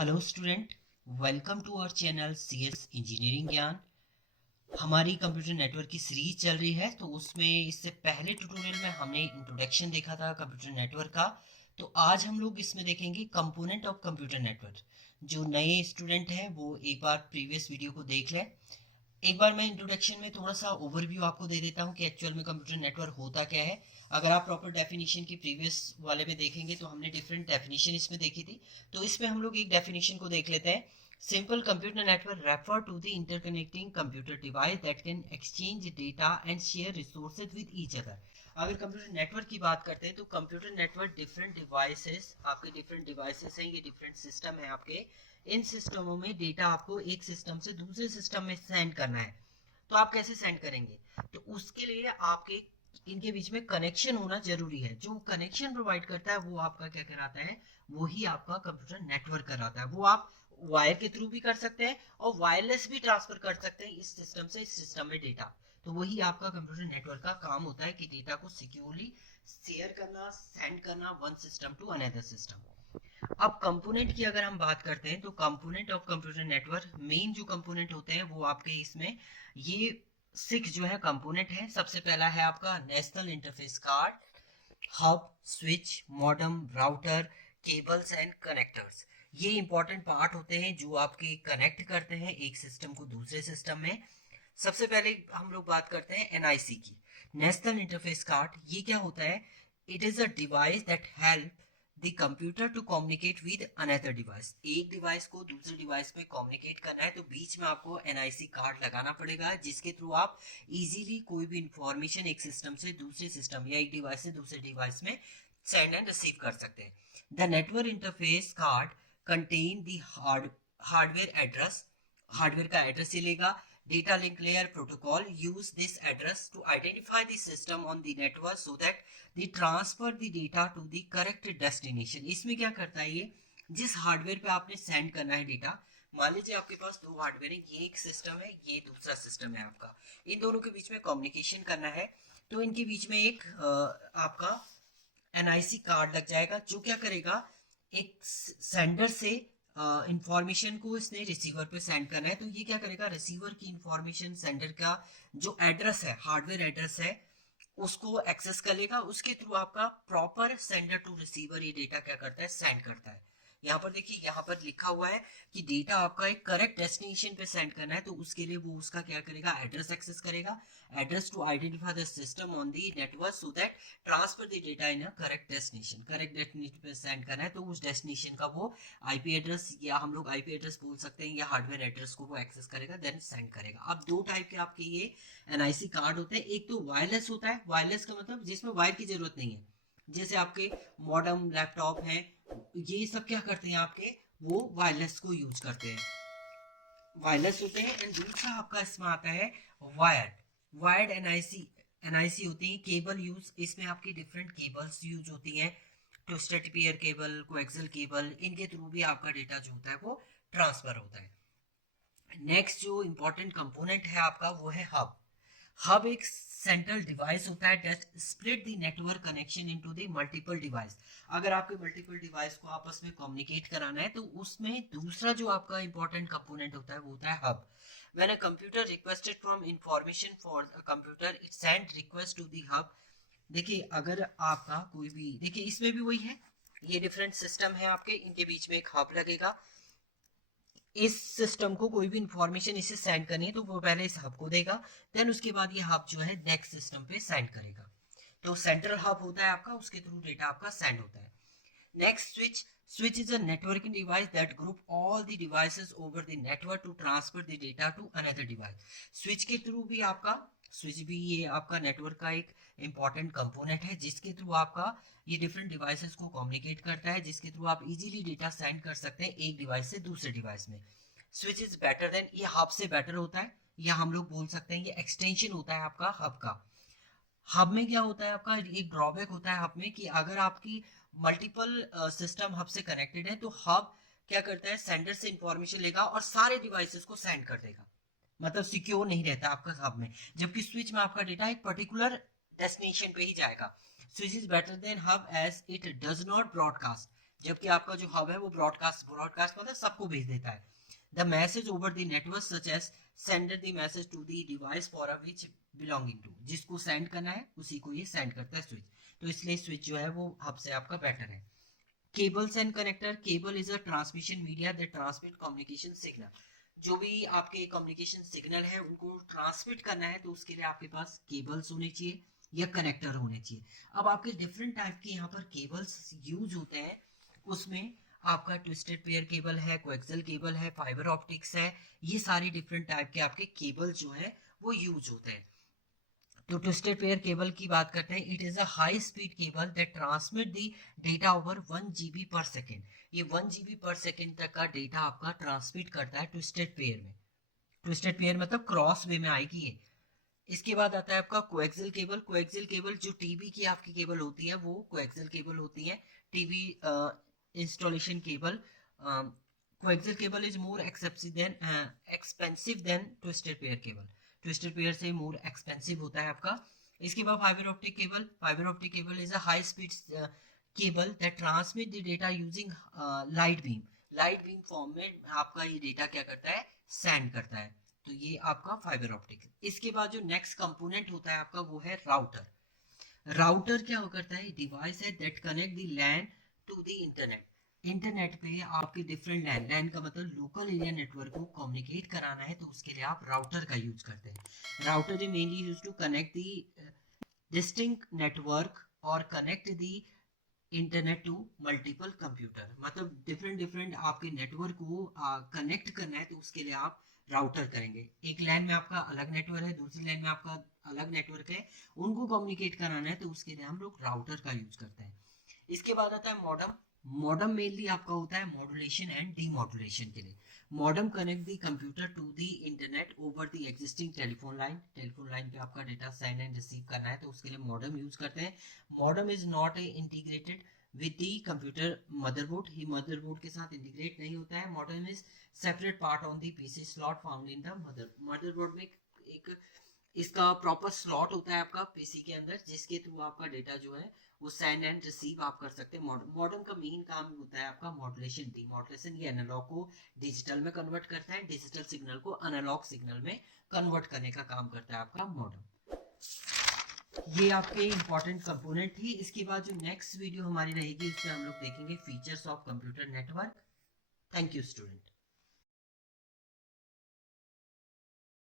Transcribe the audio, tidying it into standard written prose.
Hello student, welcome to our channel CS engineering Gyan. हमारी computer network की series चल रही है, तो उसमें इससे पहले ट्यूटोरियल में हमने इंट्रोडक्शन देखा था कंप्यूटर नेटवर्क का। तो आज हम लोग इसमें देखेंगे कंपोनेंट ऑफ कंप्यूटर नेटवर्क। जो नए स्टूडेंट हैं वो एक बार प्रीवियस वीडियो को देख लें। एक बार मैं इंट्रोडक्शन में थोड़ा सा ओवरव्यू आपको दे देता हूँ कि एक्चुअल में कंप्यूटर नेटवर्क होता क्या है। अगर आप प्रॉपर डेफिनेशन की प्रीवियस वाले में देखेंगे तो हमने डिफरेंट डेफिनेशन इसमें देखी थी। तो इसमें हम लोग एक डेफिनेशन को देख लेते हैं। Simple computer network refer to the interconnecting computer device that can exchange data and share resources with each other. अगर कंप्यूटर नेटवर्क की बात करते हैं तो कंप्यूटर नेटवर्क डिफरेंट डिवाइसेस, आपके डिफरेंट डिवाइसेस हैं, ये डिफरेंट सिस्टम है आपके। इन सिस्टमों में डेटा आपको एक सिस्टम से दूसरे सिस्टम में सेंड करना है। तो आप कैसे सेंड करेंगे? तो उसके लिए आपके इनके बीच में कनेक्शन होना जरूरी है। जो कनेक्शन प्रोवाइड करता है वो आपका क्या कराता है, वो ही आपका कंप्यूटर नेटवर्क कराता है। वो आप वायर के थ्रू भी कर सकते हैं और वायरलेस भी ट्रांसफर कर सकते हैं इस सिस्टम से इस सिस्टम में डेटा। तो वही आपका कंप्यूटर नेटवर्क का काम होता है कि डेटा को सिक्योरली शेयर करना, सेंड करना one system to another system. अब कंपोनेंट की अगर हम बात करते हैं तो component of computer network, main जो कंपोनेंट होते हैं वो आपके इसमें ये 6 जो है कंपोनेंट है। सबसे पहला है आपका national interface card, hub, switch, modem, router, cables and connectors. ये इंपॉर्टेंट पार्ट होते हैं जो आपके कनेक्ट करते हैं एक सिस्टम को दूसरे सिस्टम में। सबसे पहले हम लोग बात करते हैं एनआईसी की। नेशनल इंटरफेस कार्ड ये क्या होता है? It is a device that help the computer to communicate with another device. एक डिवाइस को दूसरे डिवाइस में कम्युनिकेट करना है तो बीच में आपको एनआईसी कार्ड लगाना पड़ेगा, जिसके थ्रू आप इजीली कोई भी इंफॉर्मेशन एक सिस्टम से दूसरे सिस्टम या एक डिवाइस से दूसरे डिवाइस में सेंड एंड रिसीव कर सकते हैं। The network interface card contain the hardware address. Hardware का एड्रेस ही लेगा। Data link layer protocol use this address to identify the system on the network so that they transfer the data to the correct destination। इसमें क्या करता है ये, जिस hardware पे आपने सेंड करना है डेटा, मान लीजिए आपके पास दो हार्डवेयर है, ये एक सिस्टम है, ये दूसरा सिस्टम है आपका। इन दोनों के बीच में कम्युनिकेशन करना है तो इनके बीच में एक आपका एनआईसी कार्ड लग जाएगा जो क्या करेगा, एक सेंडर से इंफॉर्मेशन को इसने रिसीवर पे सेंड करना है। तो ये क्या करेगा, रिसीवर की इंफॉर्मेशन सेंडर का जो एड्रेस है, हार्डवेयर एड्रेस है, उसको एक्सेस कर लेगा। उसके थ्रू आपका प्रॉपर सेंडर टू रिसीवर ये डेटा क्या करता है, सेंड करता है। यहाँ पर देखिए, यहाँ पर लिखा हुआ है कि डेटा आपका एक करेक्ट डेस्टिनेशन पे सेंड करना है, तो उसके लिए वो उसका क्या करेगा, एड्रेस एक्सेस करेगा। Address to identify the system on the network so that transfer the data in a correct destination. Correct destination पे सेंड करना है तो उस डेस्टिनेशन का वो आईपी एड्रेस, या हम लोग आईपी एड्रेस बोल सकते हैं, या हार्डवेयर एड्रेस को वो एक्सेस करेगा, देन सेंड करेगा। अब दो टाइप के आपके ये एनआईसी कार्ड होते हैं। एक तो वायरलेस होता है, वायरलेस का मतलब जिसमें वायर की जरूरत नहीं है, जैसे आपके मॉडर्न लैपटॉप हैं, ये सब क्या करते हैं आपके, वो वायरलेस को यूज करते हैं, वायरलेस होते हैं। एंड दूसरा आपका इसमें आता है वायर्ड। वायर्ड एनआईसी, एनआईसी होती है केबल यूज। इसमें आपकी डिफरेंट केबल्स यूज होती हैं, twisted pair cable, coaxial cable, इनके थ्रू भी आपका डेटा जो होता है वो ट्रांसफर होता है। नेक्स्ट जो इंपॉर्टेंट कंपोनेंट है आपका वो है हब। हब एक सेंट्रल डिवाइस होता है that split the network connection into the multiple device. अगर आपके मल्टीपल डिवाइस को आपस में कम्युनिकेट कराना है तो उसमें दूसरा जो आपका इंपॉर्टेंट कंपोनेंट होता है वो होता है hub. When a computer requested from information for a computer, it send request to the hub. देखिए, अगर आपका कोई भी, देखिए इसमें भी वही है, ये डिफरेंट सिस्टम है आपके, इनके बीच में एक हब लगेगा। इस सिस्टम को कोई भी इंफॉर्मेशन इसे सेंड करनी है तो वो पहले इस हब को देगा, देन उसके बाद ये हब जो है नेक्स्ट सिस्टम पे सेंड करेगा। तो सेंट्रल हब होता है आपका, उसके थ्रू डेटा आपका सेंड होता है। Next switch. Switch is a networking device that group all the devices over the network to transfer the data to another device। Switch के थ्रू भी आपका, स्विच भी ये आपका नेटवर्क का एक इंपॉर्टेंट कंपोनेंट है जिसके थ्रू आपका ये डिफरेंट डिवाइसेस को कम्युनिकेट करता है, जिसके थ्रू आप इजीली डेटा सेंड कर सकते हैं एक डिवाइस से दूसरे डिवाइस में। स्विच इज बेटर देन, ये हब से बेटर होता है, या हम लोग बोल सकते हैं ये एक्सटेंशन होता है आपका हब का। हब में क्या होता है आपका, एक ड्रॉबैक होता है हब में कि अगर आपकी मल्टीपल सिस्टम हब से कनेक्टेड है तो हब क्या करता है, सेंडर से इंफॉर्मेशन लेगा और सारे डिवाइसेस को सेंड कर देगा, मतलब सिक्योर नहीं रहता आपका हब में। जबकि स्विच में आपका डेटा एक पर्टिकुलर डेस्टिनेशन पे ही जाएगा। Switch is better than hub as it does not broadcast. जबकि आपका जो हब है वो ब्रॉडकास्ट मतलब सबको भेज देता है। The message over the network such as sender the message to the device for which belonging to, जिसको सेंड करना है उसी को ये सेंड करता है स्विच। तो इसलिए स्विच जो है वो हब से आपका बेटर है। Cables and connector, cable is a transmission media that transmit communication signal. जो भी आपके कम्युनिकेशन सिग्नल है उनको ट्रांसमिट करना है तो उसके लिए आपके पास केबल्स होने चाहिए या कनेक्टर होने चाहिए। अब आपके डिफरेंट टाइप के यहाँ पर केबल्स यूज होते हैं, उसमें आपका ट्विस्टेड पेयर केबल है, कोएक्सियल केबल है, फाइबर ऑप्टिक्स है, ये सारे डिफरेंट टाइप के आपके केबल जो है वो यूज होते हैं। तो ट्विस्टेड पेयर केबल की बात करते हैं, it is a high speed cable that transmit the data over 1 GB पर सेकेंड। ये 1 GB पर सेकेंड तक का डेटा आपका ट्रांसमिट करता है ट्विस्टेड पेयर में। ट्विस्टेड पेयर मतलब क्रॉस वे में आएगी ये। इसके बाद आता है आपका कोएक्सियल केबल। कोएक्सियल केबल जो टीवी की आपकी केबल होती है वो कोएक्सियल केबल होती है, TV installation cable. Coaxial cable is more expensive than twisted pair cable. Twisted pair से मोर एक्सपेंसिव होता है आपका। इसके बाद fibre optic cable. Fibre optic cable is a high speed cable that transmit the data using light beam. Light beam form में आपका ये data क्या करता है, सेंड करता है। तो ये आपका फाइबर ऑप्टिक। इसके बाद जो नेक्स्ट कंपोनेंट होता है आपका वो है राउटर। राउटर क्या करता है, डिवाइस है that connect the LAN to the internet. Internet पे आपके डिफरेंट लैन, लैन का मतलब लोकल एरिया नेटवर्क को कम्युनिकेट कराना है तो उसके लिए आप राउटर का यूज करते हैं। Router is mainly use to connect the distinct network और connect the internet to multiple computer. मतलब डिफरेंट डिफरेंट आपके नेटवर्क को कनेक्ट करना है तो उसके लिए आप राउटर करेंगे। एक लाइन में आपका अलग नेटवर्क है, दूसरी लाइन में आपका अलग नेटवर्क है, उनको कम्युनिकेट कराना है तो उसके लिए हम लोग राउटर का यूज करते हैं। इसके बाद आता है मॉडम। मॉडम मेनली आपका होता है मॉड्यूलेशन एंड डीमॉड्यूलेशन के लिए। Modem connect the computer to the internet over the existing telephone line. Telephone line पे आपका डेटा सेंड एंड रिसीव करना है तो उसके लिए मॉडम यूज करते हैं। Modem is not integrated with the computer motherboard. He motherboard के साथ इंटीग्रेट नहीं होता है। Modem is separate part on the PC slot found in the motherboard में एक इसका प्रॉपर स्लॉट होता है आपका पीसी के अंदर, जिसके थ्रू आपका डेटा जो है वो सेंड एंड रिसीव आप कर सकते हैं। मॉडर्न का मेन काम होता है आपका मॉड्यूलेशन। डीमॉड्यूलेशन ये एनालॉग को डिजिटल में कन्वर्ट करता है, डिजिटल सिग्नल को एनालॉग सिग्नल में कन्वर्ट करने का काम करता है आपका मॉडर्न। ये आपके इंपॉर्टेंट कंपोनेंट थी। इसके बाद जो नेक्स्ट वीडियो हमारी रहेगी उसमें हम लोग देखेंगे features of computer network. Thank you student.